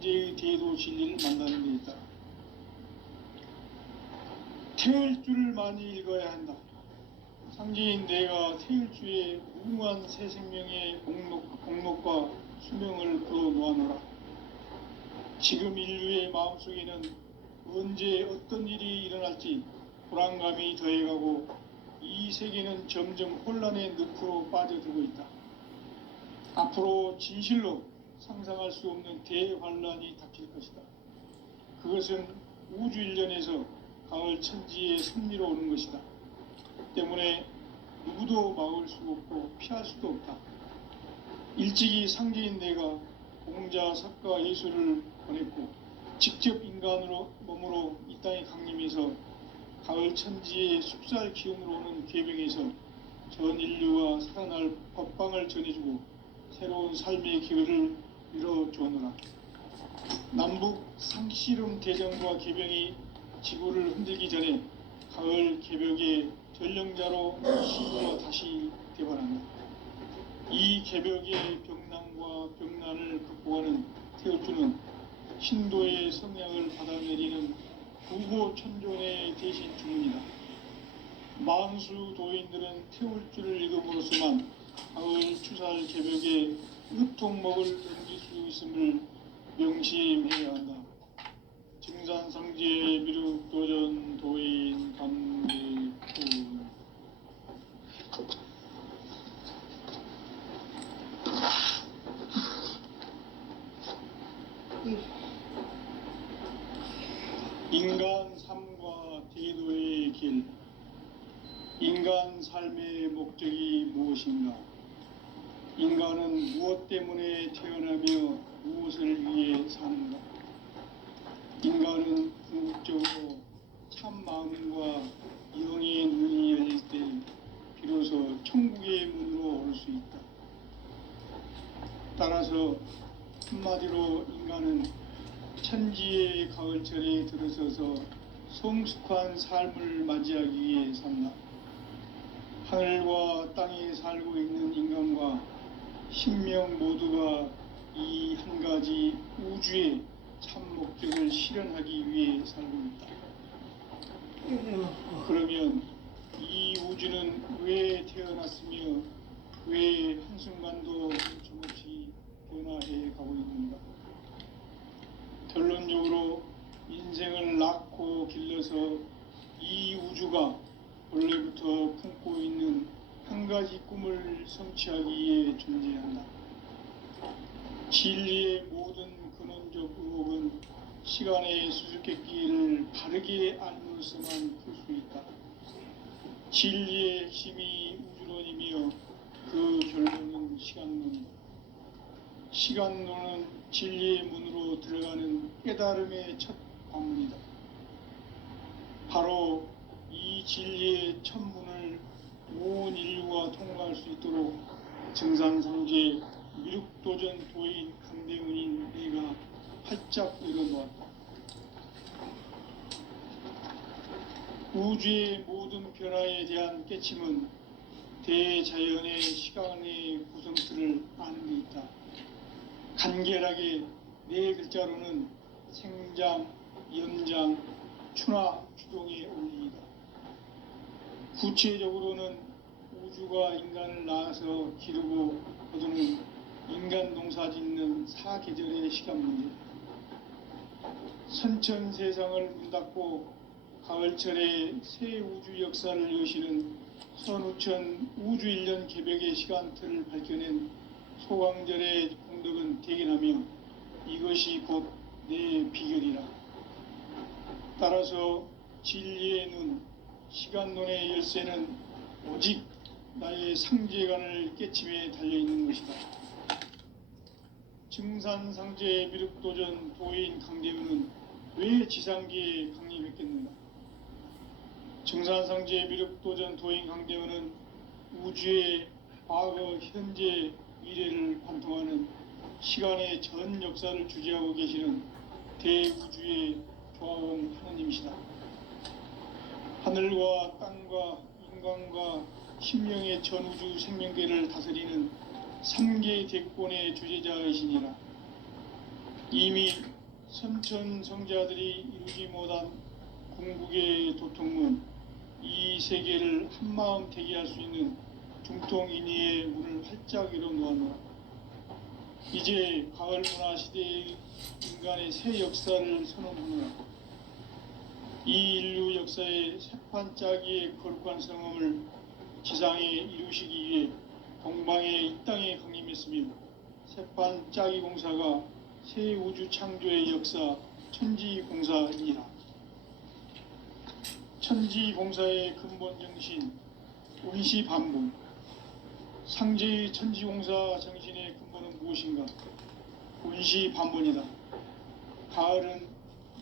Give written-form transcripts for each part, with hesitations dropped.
상제의 대도 진리를 만나는 데 있다. 태을 줄을 많이 읽어야 한다. 상제인 내가 태을주의 무궁한 새 생명의 공목과 수명을 풀어놓아노라. 지금 인류의 마음속에는 언제 어떤 일이 일어날지 불안감이 더해가고 이 세계는 점점 혼란의 늪으로 빠져들고 있다. 앞으로 진실로 상상할 수 없는 대환란이 닥칠 것이다. 그것은 우주 일련에서 가을 천지의 섭리로 오는 것이다. 때문에 누구도 막을 수 없고 피할 수도 없다. 일찍이 상제인 내가 공자, 석가, 예수를 보냈고 직접 인간으로 몸으로 이 땅에 강림해서 가을 천지의 숲살 기운으로 오는 궤병에서 전 인류와 살아날 법방을 전해주고 새로운 삶의 기회를 이뤄주었노라. 남북 상씨름 대전과 궤병이 지구를 흔들기 전에 가을 개벽의 전령자로 시구가 다시 개발한다. 이 개벽의 병난과 병난을 극복하는 태을주는 신도의 성향을 받아내리는 구호천존의 대신 주문이다. 만수 도인들은 태울주를 읽음으로써만 가을 추살 개벽의 으통목을 넘길 수 있음을 명심해야 한다. 증산상제 미륵도전 도인 감리구 인간 삶과 대도의 길. 인간 삶의 목적이 무엇인가? 인간은 무엇 때문에 태어나며 무엇을 위해 사는가? 인간은 궁극적으로 참 마음과 영의 눈이 열릴 때 비로소 천국의 문으로 올 수 있다. 따라서 한마디로 인간은 천지의 가을철에 들어서서 성숙한 삶을 맞이하기 위해 산다. 하늘과 땅에 살고 있는 인간과 신명 모두가 이 한 가지 우주의 참 목적을 실현하기 위해 살고 있다. 그러면 이 우주는 왜 태어났으며 왜 한순간도 멈춤없이 변화해 가고 있는가? 결론적으로 인생을 낳고 길러서 이 우주가 원래부터 품고 있는 한 가지 꿈을 성취하기 위해 존재한다. 진리의 모든 근원적 의혹은 시간의 수수께끼를 바르게 알므로서만 풀 수 있다. 진리의 핵심이 우주론이며 그 결론은 시간론이다. 시간론은 진리의 문으로 들어가는 깨달음의 첫 관문이다. 바로 이 진리의 첫 문을 온 인류가 통과할 수 있도록 증산상제 미륵도전 도인 강대문인 내가 활짝 열어놓았다. 우주의 모든 변화에 대한 깨침은 대자연의 시간의 구성틀을 아는 데 있다. 간결하게 네 글자로는 생장, 연장, 추나 추동의 원리이다. 구체적으로는 우주가 인간을 낳아서 기르고 거두는 인간 농사 짓는 사계절의 시간 문제. 선천 세상을 문 닫고 가을철에 새 우주 역사를 여시는 선우천 우주일년 개벽의 시간틀을 밝혀낸 소강절의 공덕은 대견하며 이것이 곧 내 비결이라. 따라서 진리의 눈, 시간론의 열쇠는 오직 나의 상제관을 깨침에 달려있는 것이다. 증산상제 미륵도전 도인 강대우는 왜 지상기에 강림했겠는가? 증산상제 미륵도전 도인 강대우는 우주의 과거, 현재, 미래를 관통하는 시간의 전 역사를 주재하고 계시는 대우주의 조화원 하나님이시다. 하늘과 땅과 인간과 신명의 전우주 생명계를 다스리는 3개 대권의 주재자이시니라. 이미 선천 성자들이 이루지 못한 궁극의 도통은 이 세계를 한마음 되게 할 수 있는 중통인의의 문을 활짝 열어놓았노라. 이제 가을 문화 시대의 인간의 새 역사를 선언하노라. 이 인류 역사의 새판짜기의 거룩한 성험을 지상에 이루시기 위해 동방의 이 땅에 강림했으며 새판짜기 공사가 새 우주 창조의 역사 천지공사이니라. 천지공사의 근본 정신 운시반본. 상제의 천지공사 정신의 근본은 무엇인가? 운시반본이다. 가을은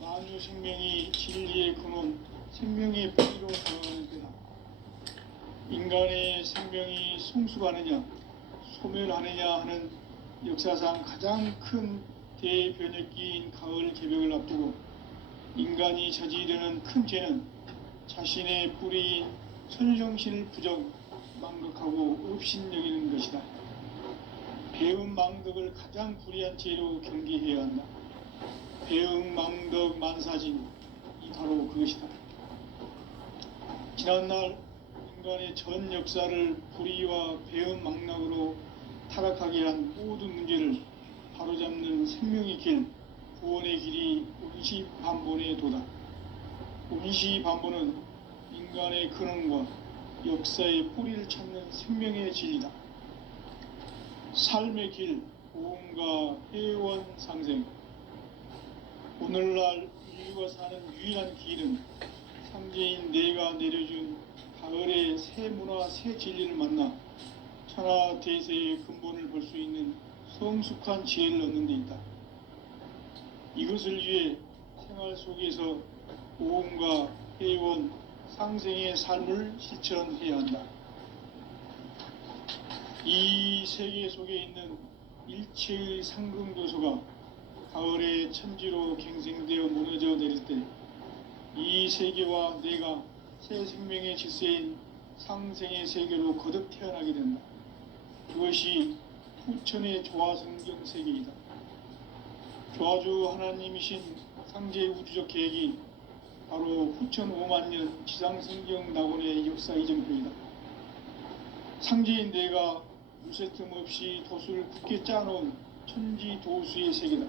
만유 생명이 진리의 근원, 생명의 뿌리로 다가가는 때다. 인간의 생명이 성숙하느냐, 소멸하느냐 하는 역사상 가장 큰 대변혁기인 가을 개벽을 앞두고 인간이 저지르는 큰 죄는 자신의 뿌리인 선정신을 부정, 망극하고 업신여기는 것이다. 배음 망덕을 가장 불의한 죄로 경계해야 한다. 배음 망덕 만사진, 이 바로 그것이다. 지난날 인간의 전 역사를 불의와 배음 망락으로 타락하게 한 모든 문제를 바로잡는 생명의 길, 구원의 길이 운시반본의 도다. 운시반본은 인간의 근원과 역사의 뿌리를 찾는 생명의 진리다. 삶의 길, 고음과 회원 상생. 오늘날 인류가 사는 유일한 길은 상제인 내가 내려준 가을의 새 문화, 새 진리를 만나 천하 대세의 근본을 볼 수 있는 성숙한 지혜를 얻는 데 있다. 이것을 위해 생활 속에서 고음과 회원, 상생의 삶을 실천해야 한다. 이 세계 속에 있는 일체의 상승교소가 가을의 천지로 갱생되어 무너져 내릴 때 이 세계와 내가 새 생명의 질서인 상생의 세계로 거듭 태어나게 된다. 그것이 후천의 조화성경 세계이다. 조화주 하나님이신 상제 우주적 계획이 바로 후천 5만 년 지상성경 낙원의 역사 이정표이다. 상제인 내가 무쇠 틈 없이 도수를 굳게 짜놓은 천지 도수의 세계다.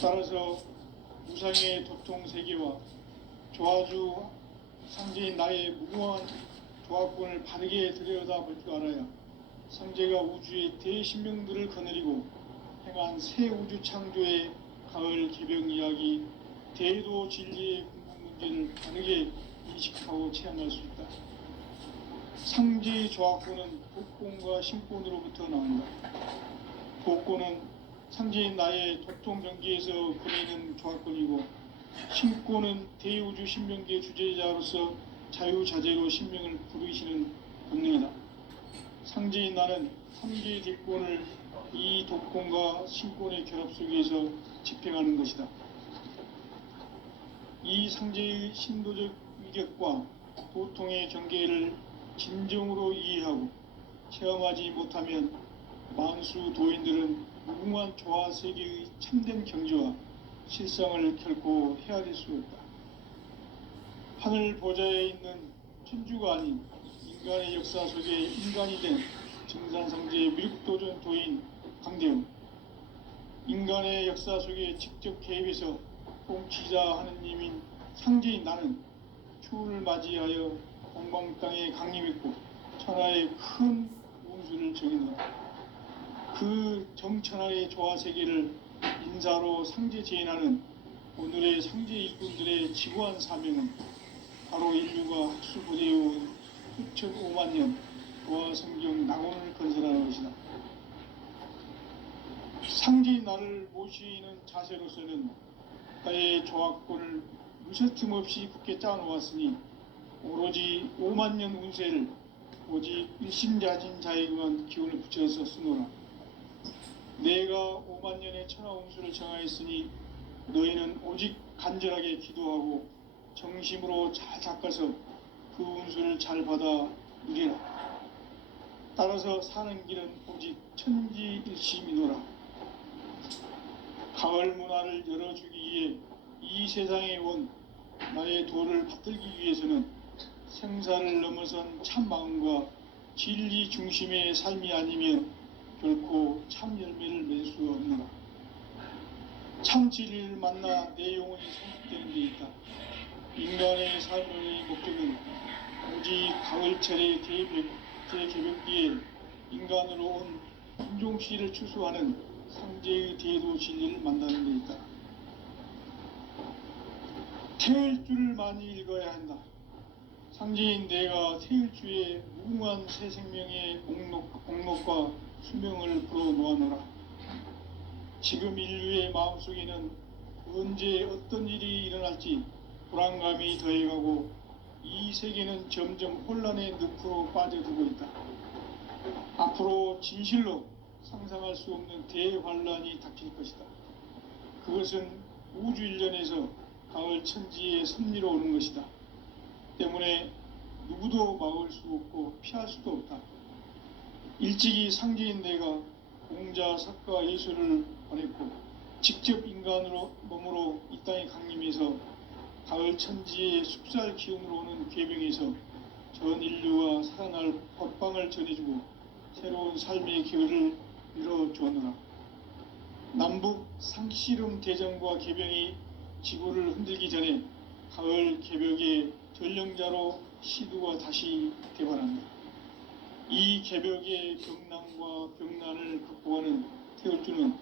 따라서 무상의 도통 세계와 조화주 상제인 나의 무궁한 조화권을 바르게 들여다볼 줄 알아야 상제가 우주의 대신명들을 거느리고 행한 새 우주 창조의 가을 개벽 이야기, 대도 진리의 궁극 문제를 바르게 인식하고 체험할 수 있다. 상제의 조화권은 복권과 신권으로부터 나온다. 복권은 상제인 나의 도통 경계에서 보내는 조화권이고, 신권은 대우주 신명계 주제자로서 자유자재로 신명을 부르시는 본능이다. 상제인 나는 삼계의 대권을 이 독권과 신권의 결합 속에서 집행하는 것이다. 이 상제의 신도적 위격과 도통의 경계를 진정으로 이해하고 체험하지 못하면 만수 도인들은 무궁한 조화 세계의 참된 경지와 실상을 결코 헤아릴 수 없다. 하늘 보좌에 있는 천주가 아닌 인간의 역사 속에 인간이 된 증산상제의 미륵도전 도인 강대웅, 인간의 역사 속에 직접 개입해서 통치자 하느님인 상제인 나는 추운을 맞이하여 동방 땅에 강림했고 천하의 큰 운수를 정해놓았다. 그 정천하의 조화 세계를 인사로 상제 재현하는 오늘의 상제 일꾼들의 지구한 사명은 바로 인류가 학수부대해온 후천 5만 년 조화 성경 낙원을 건설하는 것이다. 상제인 나를 모시는 자세로서는 나의 조화권을 무쇠틈 없이 굳게 짜놓았으니 오로지 5만 년 운세를 오직 일심자진 자에게만 기운을 붙여서 쓰노라. 내가 5만 년의 천하 운수를 정하였으니 너희는 오직 간절하게 기도하고 정심으로 잘 닦아서 그 운수를 잘 받아 누리라. 따라서 사는 길은 오직 천지일심이노라. 가을 문화를 열어주기 위해 이 세상에 온 나의 도를 받들기 위해서는 생사를 넘어선 참 마음과 진리 중심의 삶이 아니면 결코 참 열매를 맺을 수 없노라. 참 진리를 만나 내 영혼이 성숙되는 데 있다. 인간의 삶의 목적은 오직 가을철의 대개벽기에 인간으로 온 인종씨를 추수하는 상제의 대도 진리를 만나는 데 있다. 태일주를 많이 읽어야 한다. 상제인 내가 태일주의 무궁한 새 생명의 공록과 수명을 불어놓아노라. 지금 인류의 마음속에는 언제 어떤 일이 일어날지 불안감이 더해가고 이 세계는 점점 혼란의 늪으로 빠져들고 있다. 앞으로 진실로 상상할 수 없는 대환란이 닥칠 것이다. 그것은 우주일련에서 가을 천지의 섭리로 오는 것이다. 때문에 누구도 막을 수 없고 피할 수도 없다. 일찍이 상제인 내가 공자, 석가, 예술을 보냈고 직접 인간으로 몸으로 이 땅에 강림해서 가을 천지의 숲살 기운으로 오는 궤병에서 전 인류가 살아날 법방을 전해주고 새로운 삶의 기회를 열어주었노라. 남북 상씨름 대전과 개병이 지구를 흔들기 전에 가을 개벽의 전령자로 시두가 다시 대발한다. 이 개벽의 병난과 병난을 극복하는 태울주는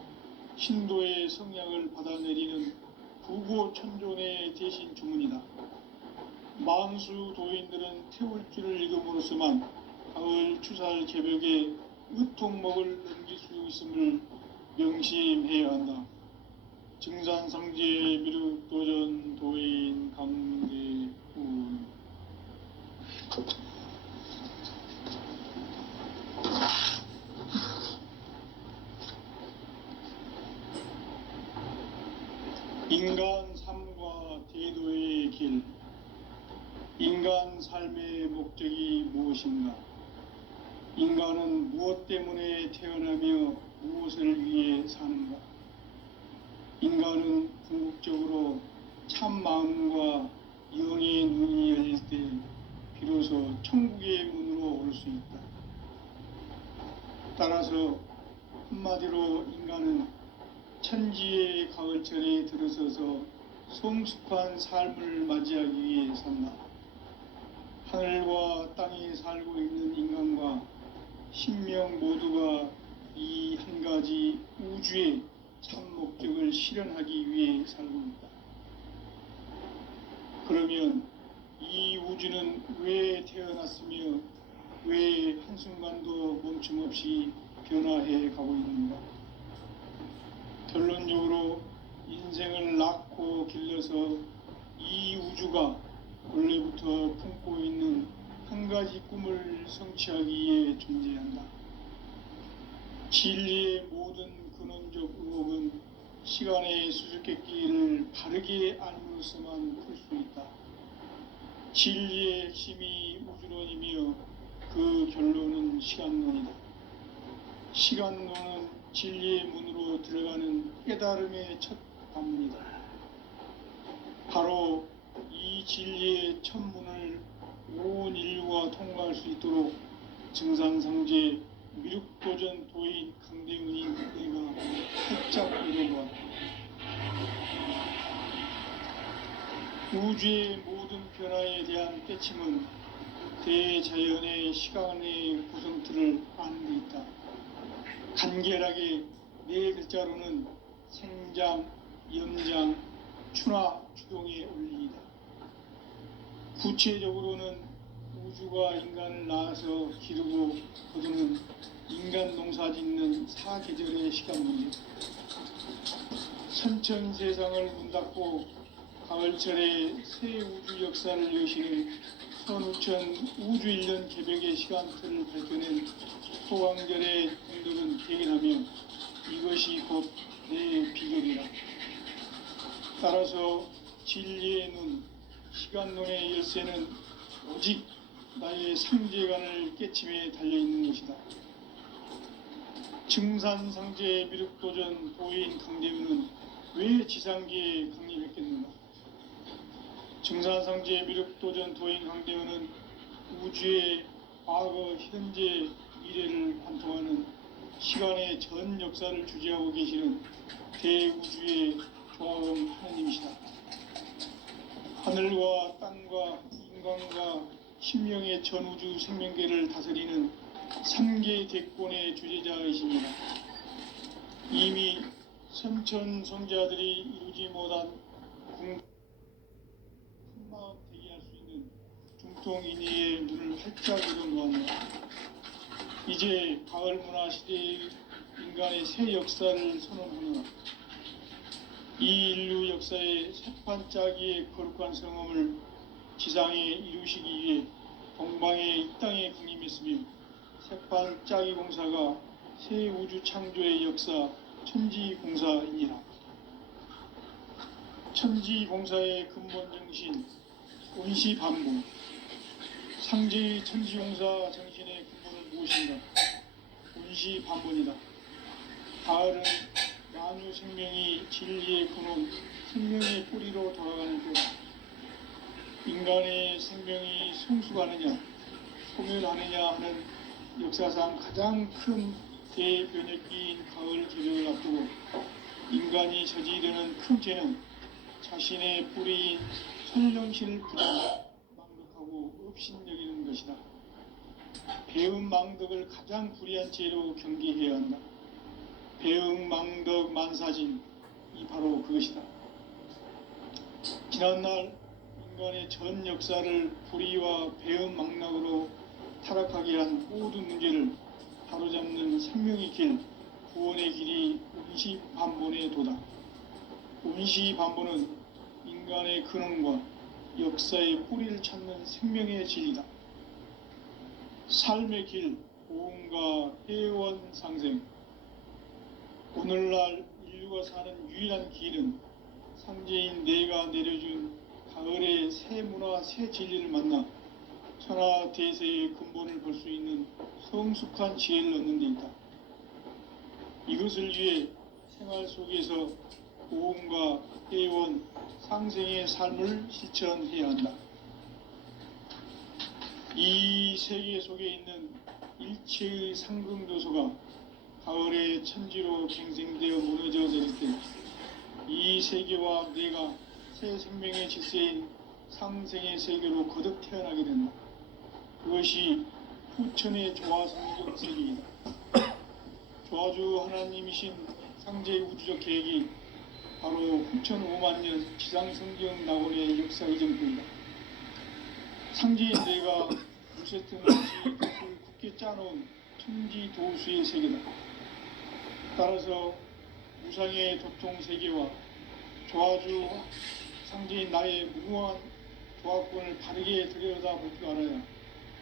신도의 성약을 받아내리는 부고천존의 대신 주문이다. 만수 도인들은 태울주를 읽음으로써만 가을 추살 개벽의 으통목을 넘길 수 있음을 명심해야 한다. 증산상제 미륵도전 도인 강대훈. 인간 삶과 대도의 길. 인간 삶의 목적이 무엇인가? 인간은 무엇 때문에 태어나며 무엇을 위해 사는가? 인간은 궁극적으로 참 마음과 영의 눈이 열릴 때 비로소 천국의 문으로 올 수 있다. 따라서 한마디로 인간은 천지의 가을철에 들어서서 성숙한 삶을 맞이하기 위해 산다. 하늘과 땅에 살고 있는 인간과 신명 모두가 이 한 가지 우주의 참 목적을 실현하기 위해 살고 있다. 그러면 이 우주는 왜 태어났으며 왜 한순간도 멈춤없이 변화해 가고 있는가? 결론적으로 인생을 낳고 길러서 이 우주가 원래부터 품고 있는 한 가지 꿈을 성취하기 위해 존재한다. 진리의 모든 근원적 의혹은 시간의 수수께끼를 바르게 알므로서만 풀 수 있다. 진리의 핵심이 우주론이며 그 결론은 시간론이다. 시간론은 진리의 문으로 들어가는 깨달음의 첫 관문이다. 바로 이 진리의 첫 문을 온 인류가 통과할 수 있도록 증산상제 미륵도전 도인 강대훈인 내가 살짝 이뤄보았다. 우주의 모든 변화에 대한 깨침은 대자연의 시간의 구성틀을 아는 데 있다. 간결하게 네 글자로는 생장, 연장, 추나 추동의 원리이다. 구체적으로는 우주가 인간을 낳아서 기르고 거두는 인간 농사 짓는 사계절의 시간 문제. 선천 세상을 문 닫고 가을철에 새 우주 역사를 여시는 선우천 우주일년 개벽의 시간틀을 밝혀낸 소강절의 분들은 대견하며 이것이 곧 내 비결이라. 따라서 진리의 눈, 시간론의 열쇠는 오직 나의 상제관을 깨침에 달려있는 것이다. 증산상제 미륵도전 도인 강대훈은 왜 지상계에 강림했겠는가? 증산상제 미륵도전 도인 강대원은 우주의 과거, 현재, 미래를 관통하는 시간의 전 역사를 주재하고 계시는 대우주의 조화범 하느님이시다. 하늘과 땅과 인간과 신명의 전우주 생명계를 다스리는 삼계 대권의 주재자이십니다. 이미 선천성자들이 이루지 못한 큰마음 대기할 수 있는 중통인의의 문을 활짝 열어놓았다. 이제 가을 문화 시대의 인간의 새 역사를 선언하노라. 이 인류 역사의 새판짜기의 거룩한 성험을 지상에 이루시기 위해 동방의 이 땅에 강림했으며 새판짜기 공사가 새 우주 창조의 역사 천지공사이니라. 천지공사의 근본 정신 온시반복, 상제의 천지공사 정신의 근본은 무엇인가? 온시반복이다. 가을은 만유 생명이 진리의 근원, 생명의 뿌리로 돌아가는 때다. 인간의 생명이 성숙하느냐, 소멸하느냐 하는 역사상 가장 큰 대변혁기인 가을 개벽을 앞두고 인간이 저지르는 큰 죄는 자신의 뿌리인 선령신을 부정 망덕하고 업신여기는 것이다. 배음 망덕을 가장 불의한 죄로 경계해야 한다. 배음 망덕 만사진이 바로 그것이다. 지난날 인간의 전 역사를 불의와 배음 망락으로 타락하게 한 모든 문제를 바로잡는 생명의 길, 구원의 길이 온시반본의 도다. 온시반본은 인간의 근원과 역사의 뿌리를 찾는 생명의 진리다. 삶의 길, 고음과 회원 상생. 오늘날 인류가 사는 유일한 길은 상제인 내가 내려준 가을의 새 문화, 새 진리를 만나 천하대세의 근본을 볼 수 있는 성숙한 지혜를 얻는 데 있다. 이것을 위해 생활 속에서 고음과 회원, 상생의 삶을 실천해야 한다. 이 세계 속에 있는 일체의 상승조소가 가을의 천지로 갱생되어 무너져 내릴 때 이 세계와 내가 새 생명의 질서인 상생의 세계로 거듭 태어나게 된다. 그것이 후천의 조화성경 세계이다. 조화주 하나님이신 상제의 우주적 계획이 바로 후천 5만년 지상성경 낙원의 역사 이정표이다. 상제인 내가 무쇠등 없이 그 굳게 짜놓은 천지도수의 세계다. 따라서 무상의 도통 세계와 조화주 상제인 나의 무궁한 조화권을 바르게 들여다볼 줄 알아야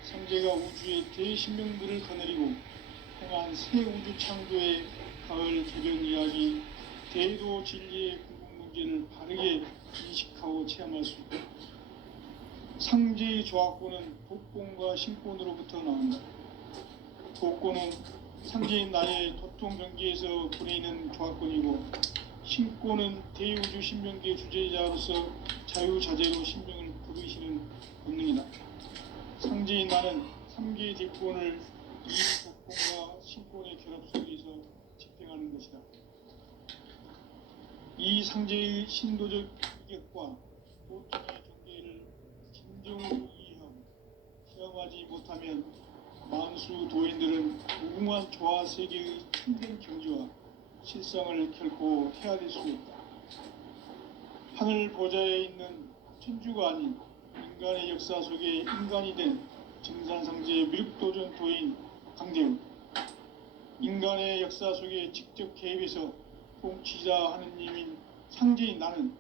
상제가 우주의 대신명들을 거느리고 행한 새 우주 창조의 가을 개변 이야기, 대도 진리의 궁극 문제를 바르게 인식하고 체험할 수 있다. 상제의 조화권은 복권과 신권으로부터 나온다. 복권은 상제인 나의 도통 경계에서 부리는 조화권이고, 신권은 대우주 신명계 주제자로서 자유자재로 신명을 부르시는 본능이다. 상제인 나는 3개의 대권을 이 복권과 신권의 결합 속에서 집행하는 것이다. 이 상제의 신도적 이격과 보통의 경계를 진정으로 이해하고 체험하지 못하면 만수 도인들은 무궁한 조화 세계의 참된 경지와 실상을 결코 헤아릴 수 없다. 하늘 보좌에 있는 천주가 아닌 인간의 역사 속에 인간이 된 증산상제 미륵도전 도인 강대훈, 인간의 역사 속에 직접 개입해서 통치자 하느님인 상제인 나는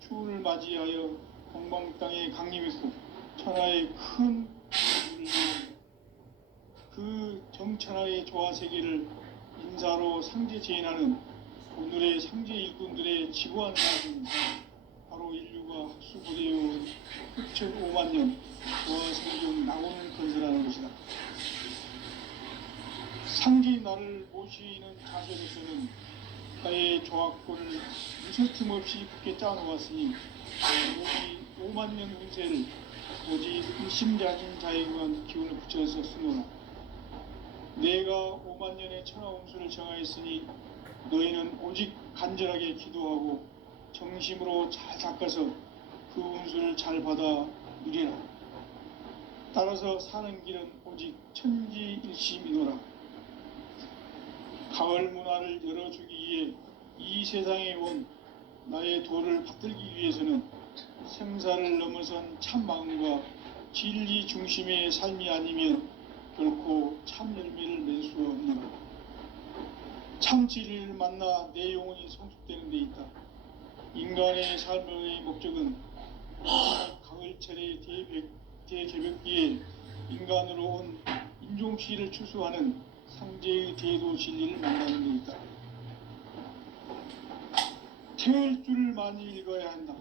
추운을 맞이하여 동방 땅에 강림했고 천하의 큰 그 정천하의 조화세계를 인사로 상제 제인하는 오늘의 상제 일꾼들의 지구한 사람은 바로 인류가 학수부대해온 후천 5만년 조화성경 낙원을 건설하는 것이다. 상제인 나를 모시는 자세로서는 나의 조합권을 무쇠틈 없이 굳게 짜놓았으니 오직 5만 년 운세를 오직 일심자진 자에 관한 기운을 붙여서 쓰노라. 내가 5만 년의 천하 운수를 정하였으니 너희는 오직 간절하게 기도하고 정심으로 잘 닦아서 그 운수를 잘 받아 누리라. 따라서 사는 길은 오직 천지일심이노라. 가을 문화를 열어주기 위해 이 세상에 온 나의 도를 받들기 위해서는 생사를 넘어선 참 마음과 진리 중심의 삶이 아니면 결코 참 열매를 맺을 수 없노라. 참 진리를 만나 내 영혼이 성숙되는 데 있다. 인간의 삶의 목적은 가을철의 대개벽기에 인간으로 온 인종시를 추수하는 상제의 대도 진리를 만나는 데 있다. 태일주를 많이 읽어야 한다.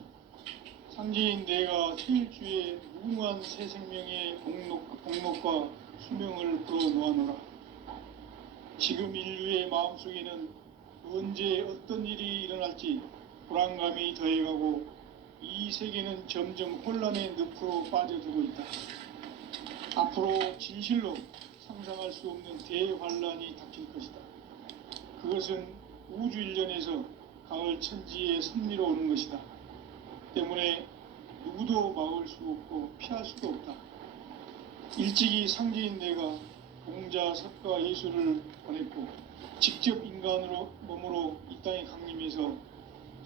상제인 내가 태일주의 무궁한 새 생명의 복록과 수명을 불어놓아노라. 지금 인류의 마음속에는 언제 어떤 일이 일어날지 불안감이 더해가고 이 세계는 점점 혼란의 늪으로 빠져들고 있다. 앞으로 진실로 상상할 수 없는 대환란이 닥칠 것이다. 그것은 우주 일련에서 가을 천지의 섭리로 오는 것이다. 때문에 누구도 막을 수 없고 피할 수도 없다. 일찍이 상제인 내가 공자, 석가, 예수를 보냈고 직접 인간으로 몸으로 이 땅에 강림해서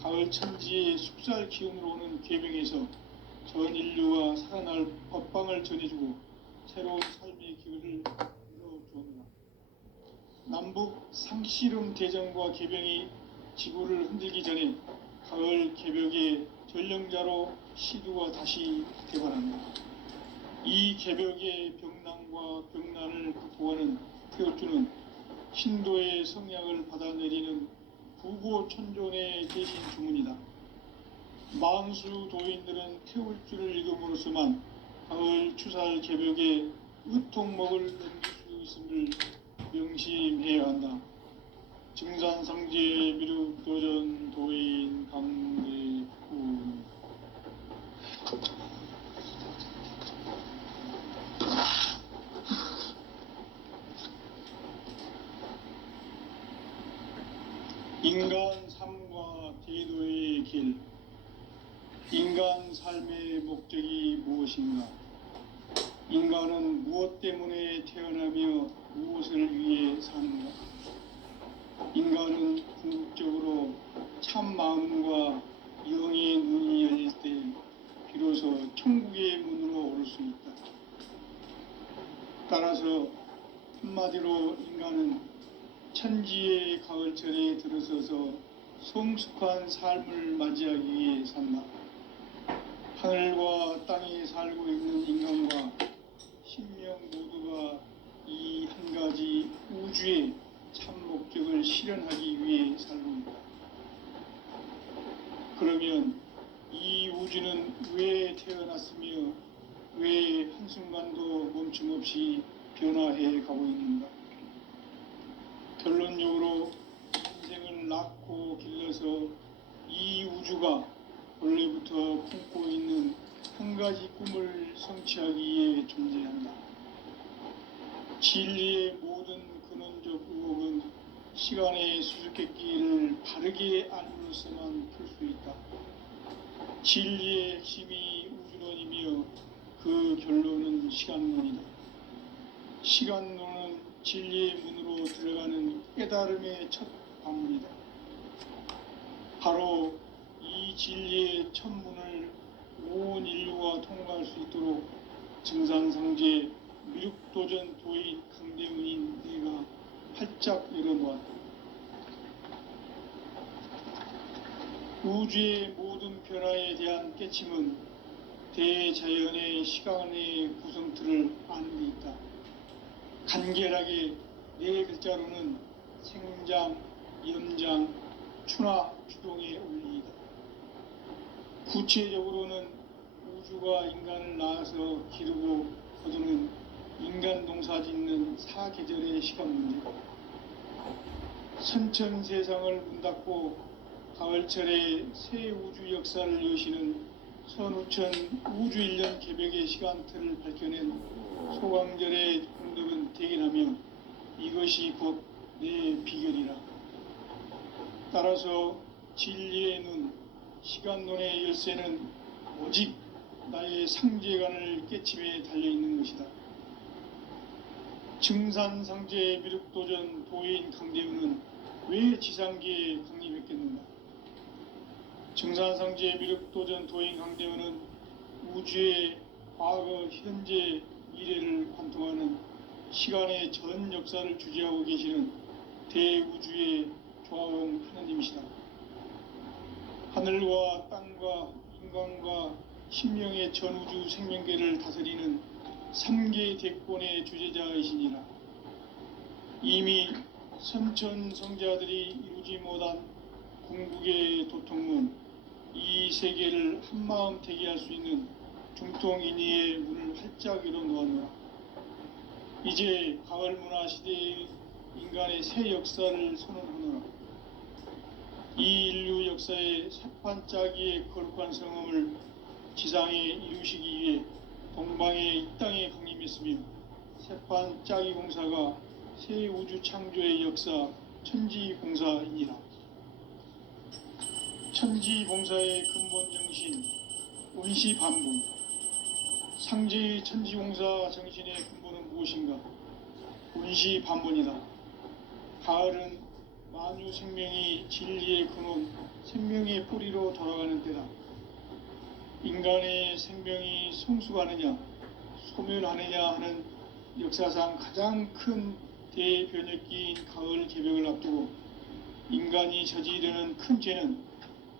가을 천지의 숙살 기운으로 오는 계병에서 전 인류가 살아날 법방을 전해주고 새로운 삶의 기회를 열어주었노라. 남북 상씨름 대전과 계병이 지구를 흔들기 전에 가을 개벽의 전령자로 시두가 다시 개발한다. 이 개벽의 병난과 병난을 극복하는 태울주는 신도의 성약을 받아내리는 부고천존의 대신 주문이다. 만수 도인들은 태울주를 읽음으로써만 가을 추살 개벽에 의통목을 넘길 수 있음을 명심해야 한다. 증산상제 미륵도전 도인 강대군. 인간 삶과 대도의 길. 인간 삶의 목적이 무엇인가? 인간은 무엇 때문에 태어나며 무엇을 위해 사는가? 인간은 궁극적으로 참 마음과 영의 눈이 열릴 때 비로소 천국의 문으로 오를 수 있다. 따라서 한마디로 인간은 천지의 가을철에 들어서서 성숙한 삶을 맞이하기 위해 산다. 하늘과 땅에 살고 있는 인간과 신명 모두가 이 한 가지 우주의 참 목적을 실현하기 위해 살고 있다. 그러면 이 우주는 왜 태어났으며 왜 한순간도 멈춤없이 변화해 가고 있는가? 결론적으로 인생을 낳고 길러서 이 우주가 원래부터 품고 있는 한 가지 꿈을 성취하기 위해 존재한다. 진리의 모든 근원적 의혹은 시간의 수수께끼를 바르게 알므로서만 풀 수 있다. 진리의 핵심이 우주론이며 그 결론은 시간론이다. 시간론은 진리의 문으로 들어가는 깨달음의 첫 방문이다. 바로 이 진리의 첫 문을 온 인류가 통과할 수 있도록 증산상제 미륵도전 도인 강대문인 내가 활짝 열어놓았다. 우주의 모든 변화에 대한 깨침은 대자연의 시간의 구성틀을 아는 데 있다. 간결하게 네 글자로는 생장, 연장, 추나 추동의 원리이다. 구체적으로는 우주가 인간을 낳아서 기르고 거두는 인간 농사 짓는 사계절의 시간 문제다. 선천 세상을 문 닫고 가을철에 새 우주 역사를 여시는 선우천 우주일년 개벽의 시간틀을 밝혀낸 소강절의 공덕은 대견하며 이것이 곧 내 비결이라. 따라서 진리의 눈, 시간론의 열쇠는 오직 나의 상제관을 깨침에 달려있는 것이다. 증산상제 미륵도전 도인 강대우는 왜 지상기에 강림했겠는가? 증산상제 미륵도전 도인 강대우는 우주의 과거, 현재, 미래를 관통하는 시간의 전 역사를 주재하고 계시는 대우주의 조화원 하나님이시다. 하늘과 땅과 인간과 신명의 전우주 생명계를 다스리는 3개 대권의 주재자이시니라. 이미 선천성자들이 이루지 못한 궁극의 도통문, 이 세계를 한마음 대기할 수 있는 중통인의의 문을 활짝 열어놓았노라. 이제 가을 문화 시대의 인간의 새 역사를 선언하노라. 이 인류 역사의 새판짜기의 거룩한 성음을 지상에 이루시기 위해 동방의 이 땅에 강림했으며 새판짜기 공사가 새 우주 창조의 역사 천지공사이니라. 천지공사의 근본 정신 원시반분. 상제의 천지공사 정신의 근본은 무엇인가? 원시반분이다. 가을은 만유 생명이 진리의 근원, 생명의 뿌리로 돌아가는 때다. 인간의 생명이 성숙하느냐, 소멸하느냐 하는 역사상 가장 큰 대변혁기인 가을 개벽을 앞두고 인간이 저지르는 큰 죄는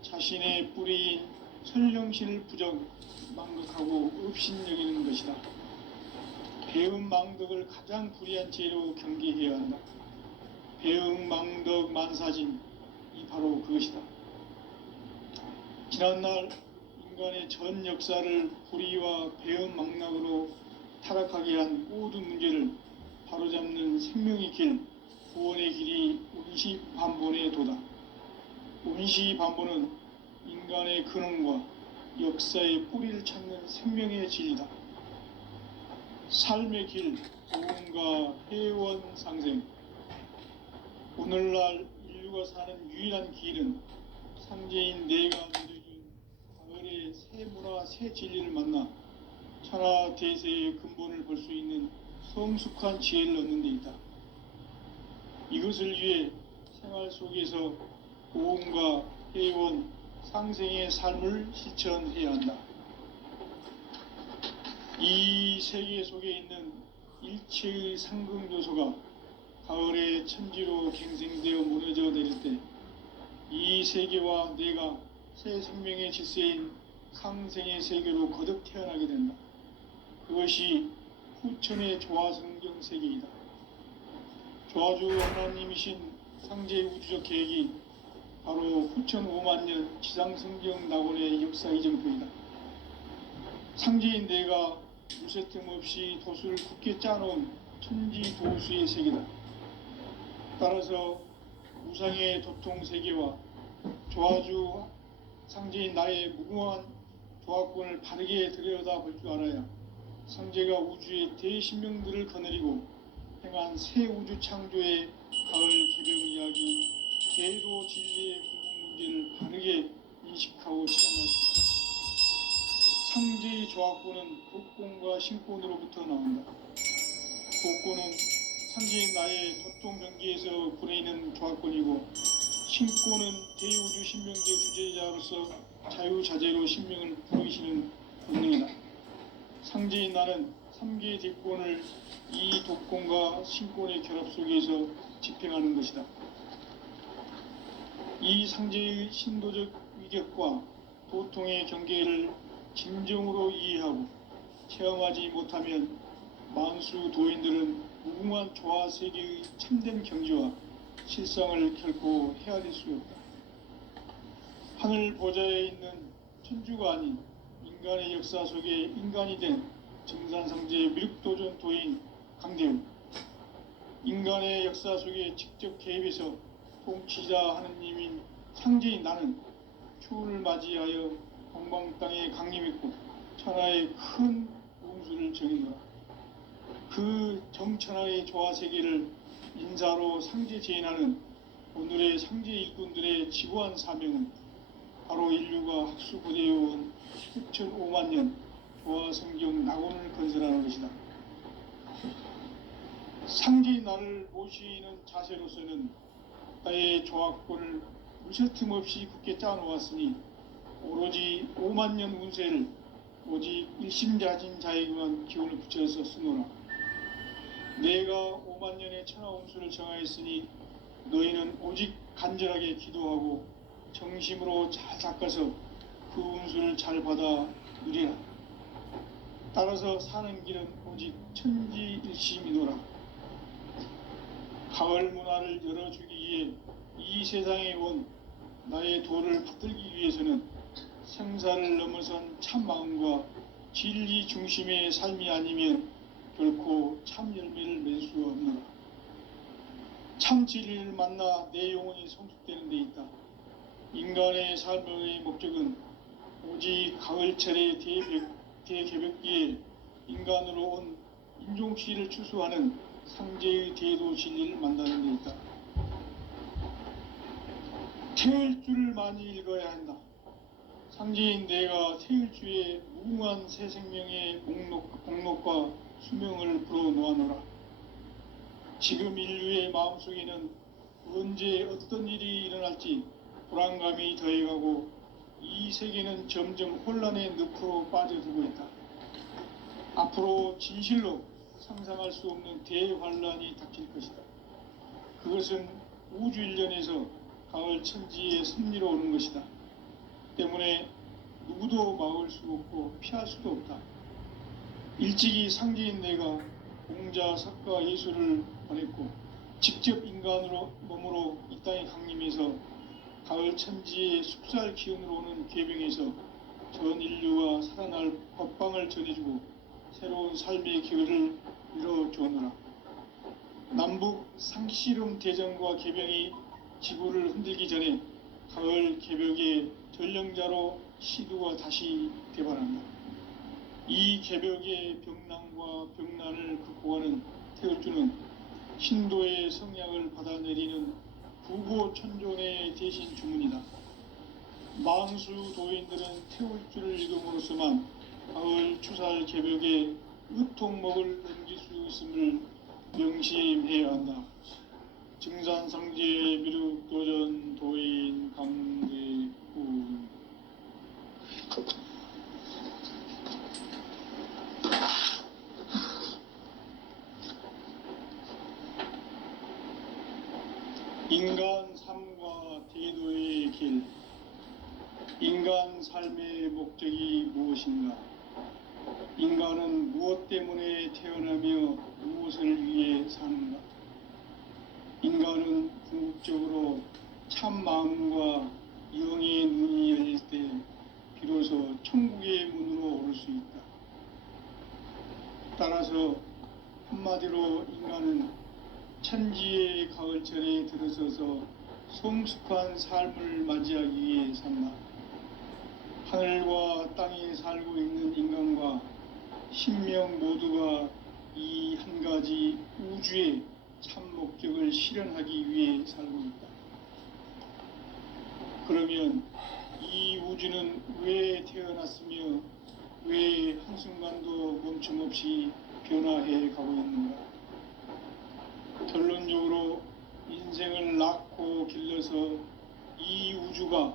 자신의 뿌리인 설령신을 부정, 망극하고 업신여기는 것이다. 배은망덕을 가장 불의한 죄로 경계해야 한다. 배응망덕 만사진, 이 바로 그것이다. 지난날 인간의 전 역사를 불의와 배응망락으로 타락하게 한 모든 문제를 바로잡는 생명의 길, 구원의 길이 원시반본의 도다. 원시반본은 인간의 근원과 역사의 뿌리를 찾는 생명의 진리다. 삶의 길, 도움과 회원 상생. 오늘날 인류가 사는 유일한 길은 상제인 내가 내려준 가을의 새 문화, 새 진리를 만나 천하 대세의 근본을 볼 수 있는 성숙한 지혜를 얻는 데 있다. 이것을 위해 생활 속에서 도움과 회원, 상생의 삶을 실천해야 한다. 이 세계 속에 있는 일체의 상극 요소가 가을의 천지로 갱생되어 무너져 내릴 때 이 세계와 내가 새 생명의 질서인 상생의 세계로 거듭 태어나게 된다. 그것이 후천의 조화성경 세계이다. 조화주 하나님이신 상제의 우주적 계획이 바로 후천 5만년 지상성경 낙원의 역사 이정표이다. 상제인 내가 무쇠틈 없이 도수를 굳게 짜놓은 천지도수의 세계다. 따라서 우상의 도통 세계와 조화주 상제인 나의 무궁한 조화권을 바르게 들여다볼 줄 알아야 상제가 우주의 대신명들을 거느리고 행한 새 우주 창조의 가을 개벽 이야기, 계도 진리의 궁극 문제를 바르게 인식하고 체험할 수 있다. 상제의 조화권은 복권과 신권으로부터 나온다. 복권은 상제인 나의 도통 경계에서 보내는 조화권이고, 신권은 대우주 신명계 주제자로서 자유자재로 신명을 부르시는 본능이다. 상제인 나는 3개의 대권을 이 도권과 신권의 결합 속에서 집행하는 것이다. 이 상제의 신도적 위격과 도통의 경계를 진정으로 이해하고 체험하지 못하면 만수 도인들은 무궁한 조화 세계의 참된 경지와 실상을 결코 헤아릴 수 없다. 하늘 보좌에 있는 천주가 아닌 인간의 역사 속에 인간이 된 증산상제 미륵도전 도인 강대우. 인간의 역사 속에 직접 개입해서 통치자 하느님인 상제인 나는 추운을 맞이하여 동방 땅에 강림했고 천하의 큰 운수를 정했노라. 그 정천하의 조화세계를 인사로 상제 제인하는 오늘의 상제 일꾼들의 지구한 사명은 바로 인류가 학수고대해온 수천 5만 년 조화성경 낙원을 건설하는 것이다. 상제인 나를 모시는 자세로서는 나의 조화권을 무쇠틈 없이 굳게 짜놓았으니 오로지 5만 년 운세를 오직 일심자진 자에게만 기운을 붙여서 쓰노라. 내가 5만 년의 천하 운수를 정하였으니 너희는 오직 간절하게 기도하고 정심으로 잘 닦아서 그 운수를 잘 받아 누리라. 따라서 사는 길은 오직 천지일심이노라. 가을 문화를 열어주기 위해 이 세상에 온 나의 도를 받들기 위해서는 생사를 넘어선 참 마음과 진리 중심의 삶이 아니면 결코 참 열매를 맺을 수 없노라. 참 진리를 만나 내 영혼이 성숙되는 데 있다. 인간의 삶의 목적은 오직 가을철의 대개벽기에 인간으로 온 인종씨를 추수하는 상제의 대도 진리를 만나는 데 있다. 태일주를 많이 읽어야 한다. 상제인 내가 태일주의 무궁한 새 생명의 공록과 수명을 불어놓아노라. 지금 인류의 마음속에는 언제 어떤 일이 일어날지 불안감이 더해가고 이 세계는 점점 혼란의 늪으로 빠져들고 있다. 앞으로 진실로 상상할 수 없는 대환란이 닥칠 것이다. 그것은 우주 일련에서 가을 천지의 섭리로 오는 것이다. 때문에 누구도 막을 수 없고 피할 수도 없다. 일찍이 상제인 내가 공자, 석가, 예수를 보냈고 직접 인간으로 몸으로 이 땅에 강림해서 가을 천지의 숲살 기운으로 오는 계병에서 전 인류가 살아날 법방을 전해주고 새로운 삶의 기회를 이뤄주었노라. 남북 상씨름 대전과 계병이 지구를 흔들기 전에 가을 개벽의 전령자로 시두가 다시 개발한다. 이 개벽의 병난과 병난을 극복하는 태울주는 신도의 성약을 받아내리는 부고천존의 대신 주문이다. 만수 도인들은 태울주를 읽음으로써만 가을 추살 개벽에 으통목을 넘길 수 있음을 명심해야 한다. 증산상제 미륵도전 도인 강대군. 인간 삶과 대도의 길. 인간 삶의 목적이 무엇인가? 인간은 무엇 때문에 태어나며 무엇을 위해 사는가? 인간은 궁극적으로 참 마음과 영의 눈이 열릴 때 비로소 천국의 문으로 오를 수 있다. 따라서 한마디로 인간은 천지의 가을철에 들어서서 성숙한 삶을 맞이하기 위해 산다. 하늘과 땅에 살고 있는 인간과 신명 모두가 이 한 가지 우주의 참 목적을 실현하기 위해 살고 있다. 그러면 이 우주는 왜 태어났으며 왜 한순간도 멈춤없이 변화해 가고 있는가? 결론적으로 인생을 낳고 길러서 이 우주가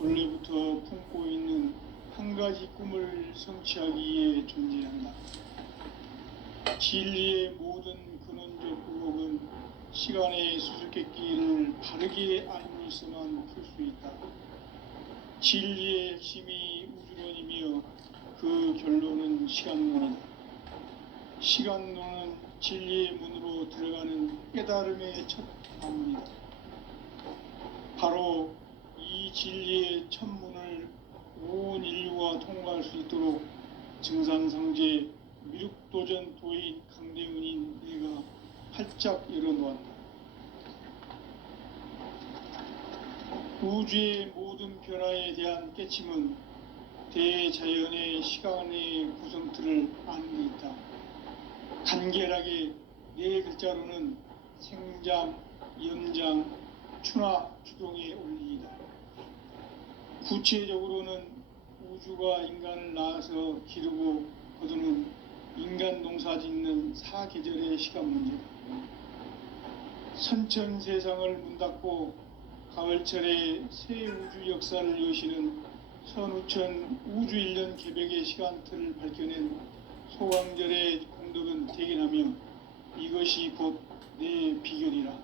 원래부터 품고 있는 한 가지 꿈을 성취하기 위해 존재한다. 진리의 모든 근원적 의혹은 시간의 수수께끼를 바르게 알므로서만 풀 수 있다. 진리의 핵심이 우주론이며 그 결론은 시간론이다. 시간론은 진리의 문으로 들어가는 깨달음의 첫 방문이다. 바로 이 진리의 첫 문을 온 인류가 통과할 수 있도록 증산상제 미륵도전 도인 강대훈인 내가 활짝 열어놓았다. 우주의 모든 변화에 대한 깨침은 대자연의 시간의 구성틀을 아는 데 있다. 간결하게 네 글자로는 생장, 연장, 추나 추동의 원리이다. 구체적으로는 우주가 인간을 낳아서 기르고 거두는 인간 농사 짓는 사계절의 시간 문제다. 선천 세상을 문 닫고 가을철에 새 우주 역사를 여시는 선우천 우주 1년 개벽의 시간틀을 밝혀낸 소강절의 공덕은 대견하며 이것이 곧 내 비결이라.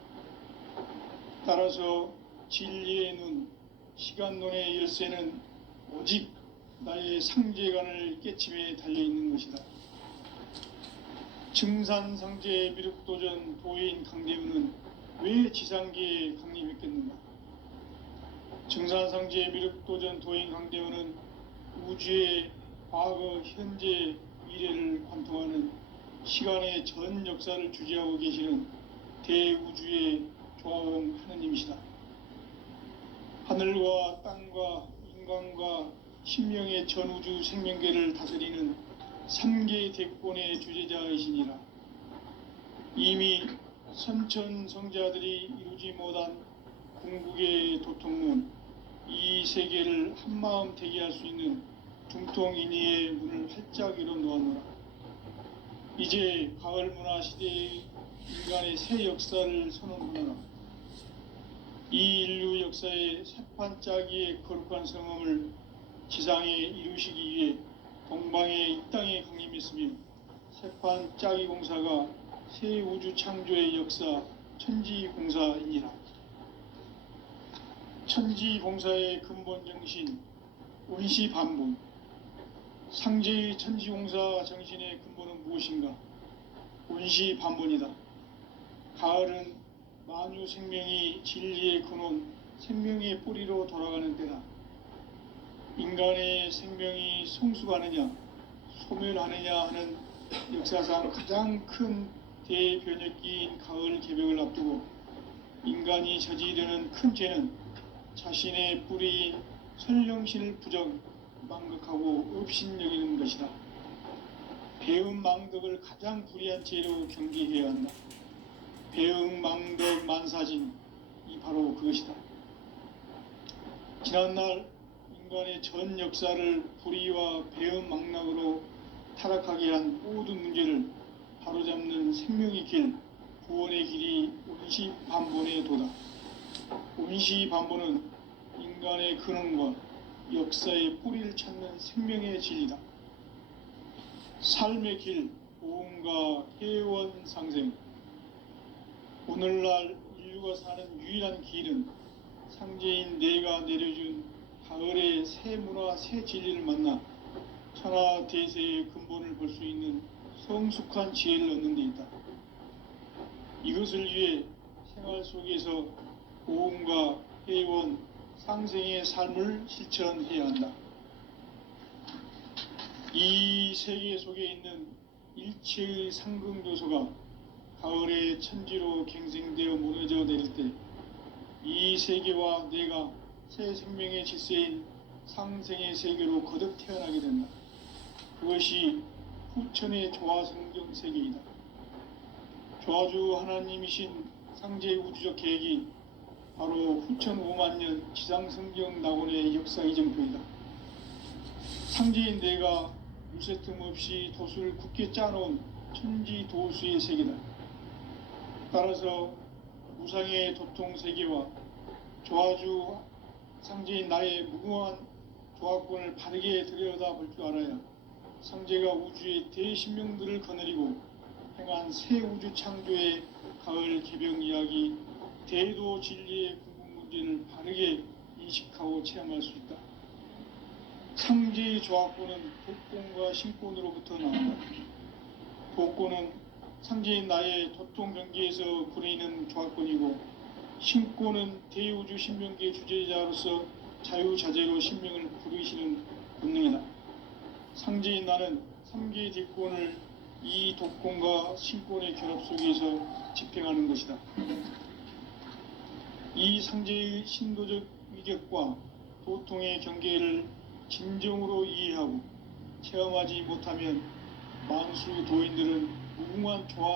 따라서 진리의 눈, 시간론의 열쇠는 오직 나의 상제관을 깨침에 달려있는 것이다. 증산상제 미륵도전 도인 강대우는 왜 지상계에 강림했겠는가? 증산상제 미륵도전 도인 강대우는 우주의 과거, 현재, 미래를 관통하는 시간의 전 역사를 주재하고 계시는 대우주의 조화원 하느님이시다. 하늘과 땅과 인간과 신명의 전우주 생명계를 다스리는 3개 대권의 주재자이시니라. 이미 선천성자들이 이루지 못한 궁극의 도통문, 이 세계를 한마음 대기할 수 있는 중통인의의 문을 활짝 열어 놓았노라. 이제 가을 문화 시대의 인간의 새 역사를 선언하노라. 이 인류 역사의 새판짜기의 거룩한 성험을 지상에 이루시기 위해 동방의 이 땅에 강림했으며 새판짜기 공사가 새 우주 창조의 역사 천지공사이니라. 천지공사의 근본 정신 원시반본, 상제의 천지공사 정신의 근본은 무엇인가? 원시반본이다. 가을은 만유 생명이 진리의 근원, 생명의 뿌리로 돌아가는 때다. 인간의 생명이 성숙하느냐, 소멸하느냐 하는 역사상 가장 큰 대변혁기인 가을 개벽을 앞두고 인간이 저지르는 큰 죄는 자신의 뿌리인 선령신을 부정, 망극하고 업신여기는 것이다. 배은 망덕을 가장 불의한 죄로 경계해야 한다. 배응 망덕 만사진, 이 바로 그것이다. 지난날 인간의 전 역사를 불의와 배응 망락으로 타락하게 한 모든 문제를 바로잡는 생명의 길, 구원의 길이 원시반본의 도다. 원시반본은 인간의 근원과 역사의 뿌리를 찾는 생명의 진리다. 삶의 길, 보험과 해원상생. 오늘날 인류가 사는 유일한 길은 상제인 내가 내려준 가을의 새 문화, 새 진리를 만나 천하 대세의 근본을 볼 수 있는 성숙한 지혜를 얻는 데 있다. 이것을 위해 생활 속에서 보험과 해원, 상생의 삶을 실천해야 한다. 이 세계 속에 있는 일체의 상승교소가 가을의 천지로 갱생되어 무너져 내릴 때 이 세계와 내가 새 생명의 질서인 상생의 세계로 거듭 태어나게 된다. 그것이 후천의 조화성경 세계이다. 조화주 하나님이신 상제의 우주적 계획이 바로 후천 5만 년 지상성경 낙원의 역사 이정표이다. 상제인 내가 무쇠틈 없이 도수를 굳게 짜놓은 천지 도수의 세계다. 따라서 무상의 도통 세계와 조화주 상제인 나의 무궁한 조화권을 바르게 들여다볼 줄 알아야 상제가 우주의 대신명들을 거느리고 행한 새 우주 창조의 가을 개병 이야기, 대도 진리의 궁극 문제를 바르게 인식하고 체험할 수 있다. 상제의 조화권은 독권과 신권으로부터 나온다. 독권은 상제인 나의 도통 경계에서 부리는 조화권이고, 신권은 대우주 신명계 주제자로서 자유자재로 신명을 부르시는 본능이다. 상제인 나는 3개의 대권을 이 독권과 신권의 결합 속에서 집행하는 것이다. 이 상제의 신도적 위격과 도통의 경계를 진정으로 이해하고 체험하지 못하면 만수 도인들은 무궁한 조화